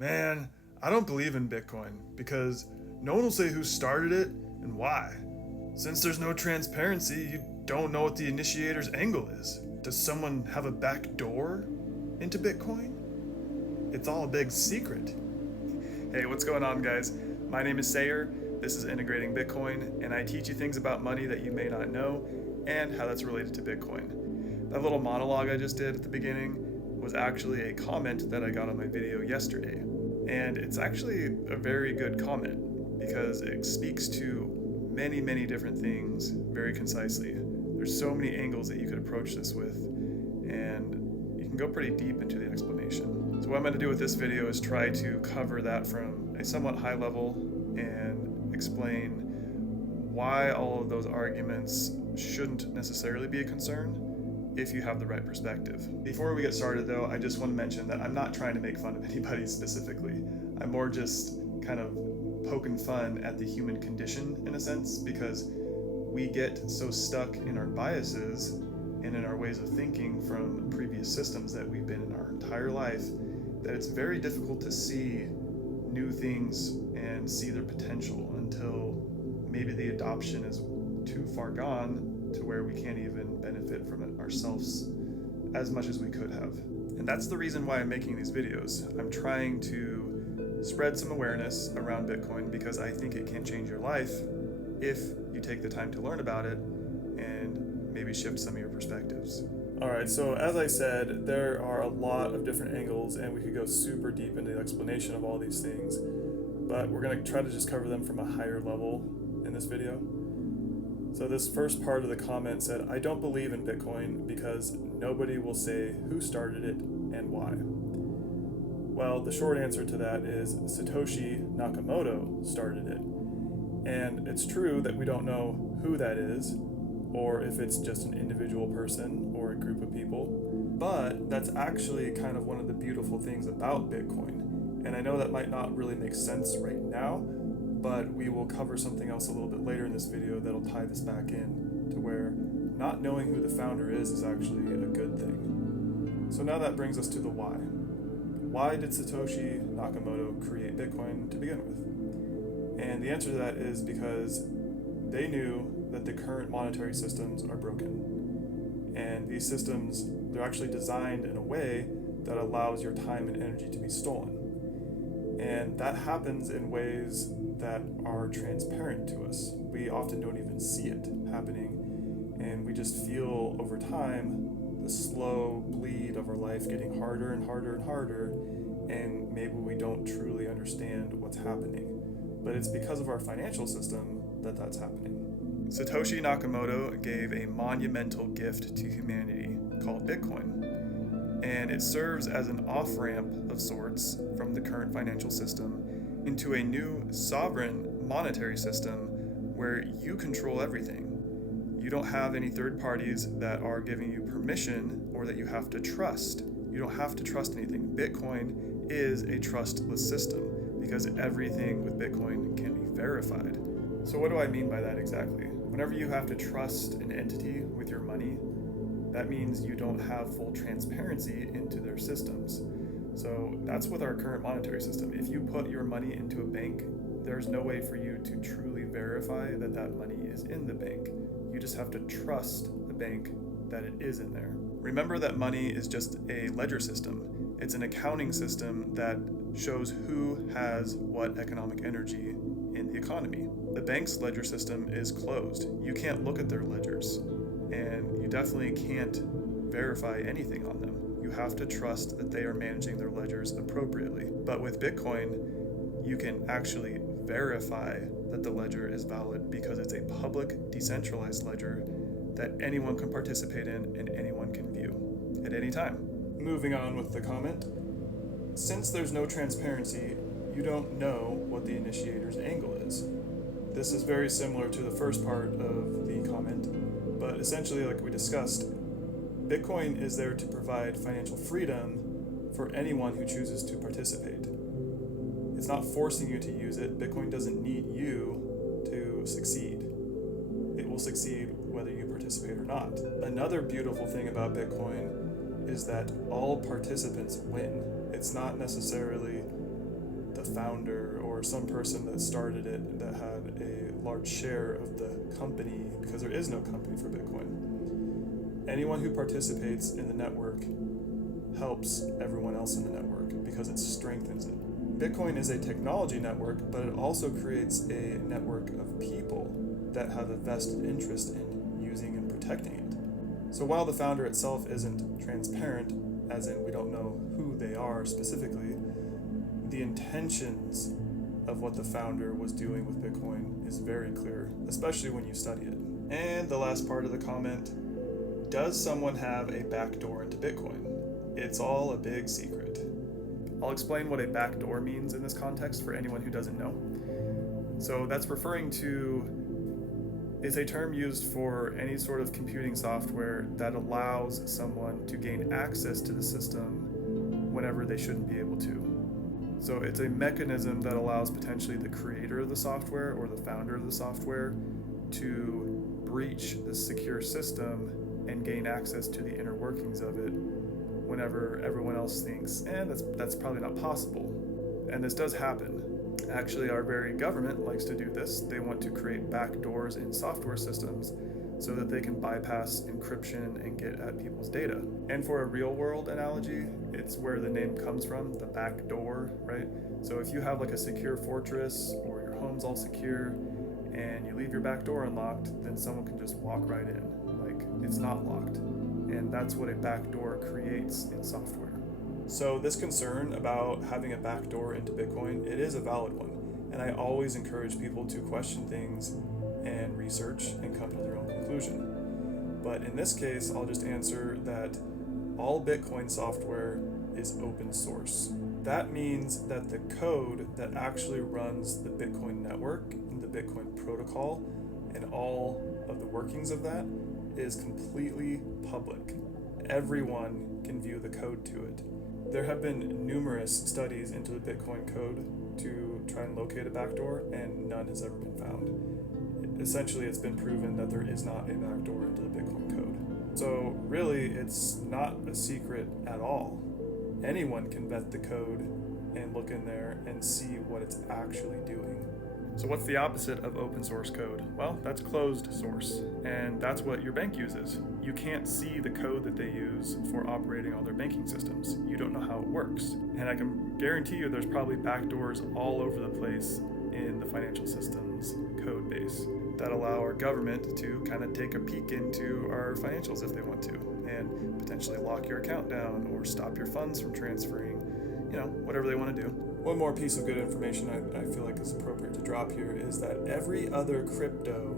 Man, I don't believe in Bitcoin because no one will say who started it and why. Since there's no transparency, you don't know what the initiator's angle is. Does someone have a back door into Bitcoin? It's all a big secret. Hey, what's going on, guys? My name is Sayer. This is Integrating Bitcoin, and I teach you things about money that you may not know and how that's related to Bitcoin. That little monologue I just did at the beginning was actually a comment that I got on my video yesterday. And it's actually a very good comment because it speaks to many, many different things very concisely. There's so many angles that you could approach this with, and you can go pretty deep into the explanation. So what I'm going to do with this video is try to cover that from a somewhat high level and explain why all of those arguments shouldn't necessarily be a concern if you have the right perspective. Before we get started though, I just want to mention that I'm not trying to make fun of anybody specifically. I'm more just kind of poking fun at the human condition in a sense, because we get so stuck in our biases and in our ways of thinking from previous systems that we've been in our entire life that it's very difficult to see new things and see their potential until maybe the adoption is too far gone to where we can't even benefit from it ourselves as much as we could have. And that's the reason why I'm making these videos. I'm trying to spread some awareness around Bitcoin because I think it can change your life if you take the time to learn about it and maybe shift some of your perspectives. Alright, so as I said, there are a lot of different angles and we could go super deep into the explanation of all these things, but we're going to try to just cover them from a higher level in this video. So this first part of the comment said, I don't believe in Bitcoin because nobody will say who started it and why. Well, the short answer to that is Satoshi Nakamoto started it. And it's true that we don't know who that is, or if it's just an individual person or a group of people, but that's actually kind of one of the beautiful things about Bitcoin. And I know that might not really make sense right now, but we will cover something else a little bit later in this video that'll tie this back in to where not knowing who the founder is actually a good thing. So now that brings us to the why. Why did Satoshi Nakamoto create Bitcoin to begin with? And the answer to that is because they knew that the current monetary systems are broken. And these systems, they're actually designed in a way that allows your time and energy to be stolen. And that happens in ways that are transparent to us. We often don't even see it happening, and we just feel over time the slow bleed of our life getting harder and harder and harder, and maybe we don't truly understand what's happening. But it's because of our financial system that that's happening. Satoshi Nakamoto gave a monumental gift to humanity called Bitcoin, and it serves as an off-ramp of sorts from the current financial system into a new sovereign monetary system where you control everything. You don't have any third parties that are giving you permission or that you have to trust. You don't have to trust anything. Bitcoin is a trustless system because everything with Bitcoin can be verified. So what do I mean by that exactly? Whenever you have to trust an entity with your money, that means you don't have full transparency into their systems. So that's with our current monetary system. If you put your money into a bank, there's no way for you to truly verify that that money is in the bank. You just have to trust the bank that it is in there. Remember that money is just a ledger system. It's an accounting system that shows who has what economic energy in the economy. The bank's ledger system is closed. You can't look at their ledgers, and you definitely can't verify anything on them. You have to trust that they are managing their ledgers appropriately. But with Bitcoin, you can actually verify that the ledger is valid because it's a public, decentralized ledger that anyone can participate in and anyone can view at any time. Moving on with the comment. Since there's no transparency, you don't know what the initiator's angle is. This is very similar to the first part of the comment, but essentially, like we discussed, Bitcoin is there to provide financial freedom for anyone who chooses to participate. It's not forcing you to use it. Bitcoin doesn't need you to succeed. It will succeed whether you participate or not. Another beautiful thing about Bitcoin is that all participants win. It's not necessarily founder or some person that started it that had a large share of the company, because there is no company for Bitcoin. Anyone who participates in the network helps everyone else in the network because it strengthens it. Bitcoin is a technology network, but it also creates a network of people that have a vested interest in using and protecting it. So while the founder itself isn't transparent, as in we don't know who they are specifically, the intentions of what the founder was doing with Bitcoin is very clear, especially when you study it. And the last part of the comment, does someone have a backdoor into Bitcoin? It's all a big secret. I'll explain what a backdoor means in this context for anyone who doesn't know. So that's referring to, it's a term used for any sort of computing software that allows someone to gain access to the system whenever they shouldn't be able to. So it's a mechanism that allows potentially the creator of the software or the founder of the software to breach the secure system and gain access to the inner workings of it whenever everyone else thinks, that's probably not possible. And this does happen. Actually, our very government likes to do this. They want to create backdoors in software systems so that they can bypass encryption and get at people's data. And for a real world analogy, it's where the name comes from, the back door, right? So if you have like a secure fortress or your home's all secure and you leave your back door unlocked, then someone can just walk right in, like it's not locked. And that's what a backdoor creates in software. So this concern about having a backdoor into Bitcoin, it is a valid one. And I always encourage people to question things and research and come to their own conclusion. But in this case, I'll just answer that all Bitcoin software is open source. That means that the code that actually runs the Bitcoin network and the Bitcoin protocol and all of the workings of that is completely public. Everyone can view the code to it. There have been numerous studies into the Bitcoin code to try and locate a backdoor, and none has ever been found. Essentially, it's been proven that there is not a backdoor into the Bitcoin code. So really, it's not a secret at all. Anyone can vet the code and look in there and see what it's actually doing. So what's the opposite of open source code? Well, that's closed source, and that's what your bank uses. You can't see the code that they use for operating all their banking systems. You don't know how it works. And I can guarantee you there's probably backdoors all over the place in the financial systems code base that allow our government to kind of take a peek into our financials if they want to, and potentially lock your account down or stop your funds from transferring, whatever they want to do. One more piece of good information I feel like is appropriate to drop here is that every other crypto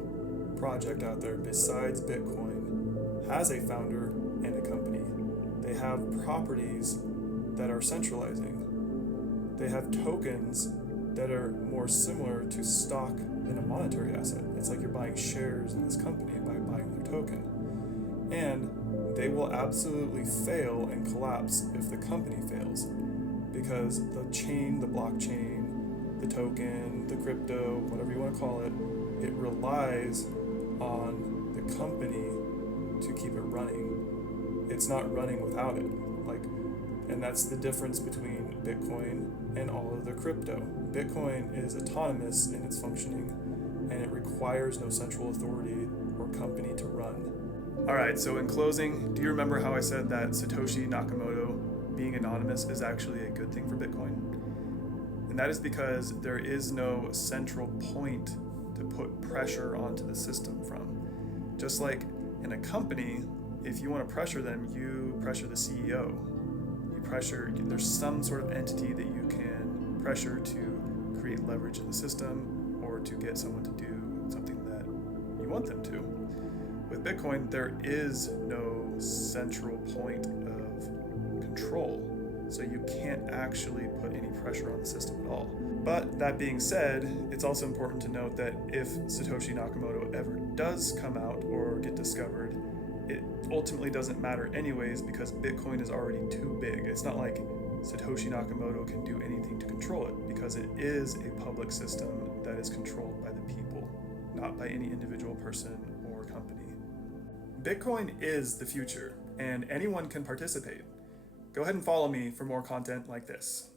project out there besides Bitcoin has a founder and a company. They have properties that are centralizing. They have tokens that are more similar to stock than a monetary asset. It's like you're buying shares in this company by buying their token. And they will absolutely fail and collapse if the company fails, because the chain, the blockchain, the token, the crypto, whatever you want to call it, it relies on the company to keep it running. It's not running without it. And that's the difference between Bitcoin and all of the crypto. Bitcoin is autonomous in its functioning, and it requires no central authority or company to run. All right, so in closing, do you remember how I said that Satoshi Nakamoto being anonymous is actually a good thing for Bitcoin? And that is because there is no central point to put pressure onto the system from. Just like in a company, if you want to pressure them, you pressure the CEO. There's some sort of entity that you can pressure to create leverage in the system or to get someone to do something that you want them to. With Bitcoin, there is no central point of control, so you can't actually put any pressure on the system at all. But that being said, it's also important to note that if Satoshi Nakamoto ever does come out or get discovered, it ultimately doesn't matter anyways, because Bitcoin is already too big. It's not like Satoshi Nakamoto can do anything to control it, because it is a public system that is controlled by the people, not by any individual person or company. Bitcoin is the future, and anyone can participate. Go ahead and follow me for more content like this.